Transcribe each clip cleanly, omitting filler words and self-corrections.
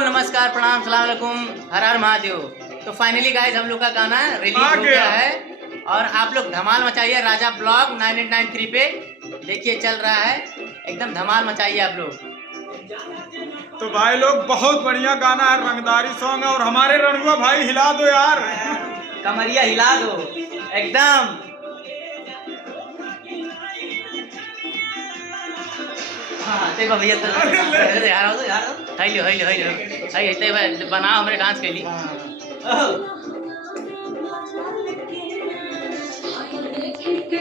नमस्कार, प्रणाम, सलाम अलैकुम, हर हर महादेव। तो फाइनली गाइस हम लोग का गाना रिलीज हो गया है और आप लोग धमाल मचाइए। राजा ब्लॉग 9893 पे देखिए चल रहा है, एकदम धमाल मचाइए आप लोग। तो भाई लोग बहुत बढ़िया गाना है, रंगदारी सॉन्ग है और हमारे रणुआ भाई हिला दो यार, कमरिया हिला दो एकदम। हाँ ते भैया तो यार हाइलो हाइलो हाइलो हाइ ते भाई बनाओ हमरे डांस के लिए।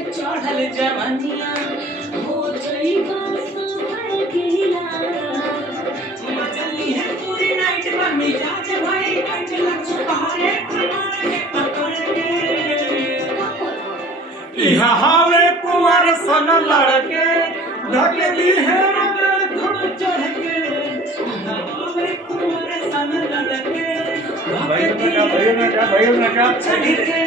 चढ़ल जवानिया हो जई मचली है पूरी नाइट में मिजाज भाई कट लग पहाड़े यहाँ में कुंवर सन लड़के ढकेली है खूब चढ़ के, कुंवर सन लड़के चढ़ के।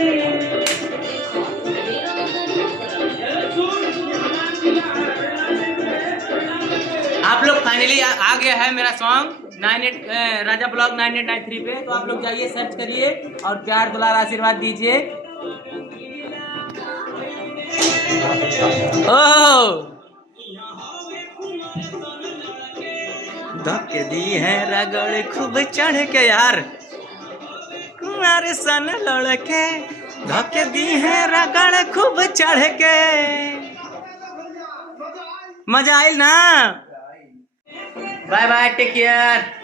आप लोग फाइनली आ गया है मेरा सॉन्ग 98 राजा ब्लॉग 9893 पे। तो आप लोग जाइए, सर्च करिए और प्यार दुलार आशीर्वाद दीजिए। ओह धक्के दी है रगड़ खूब चढ़ के यार, कुंवर सन लड़के धक्के दी है रगड़ खूब चढ़ के। मजा आयल ना। Bye bye, take care.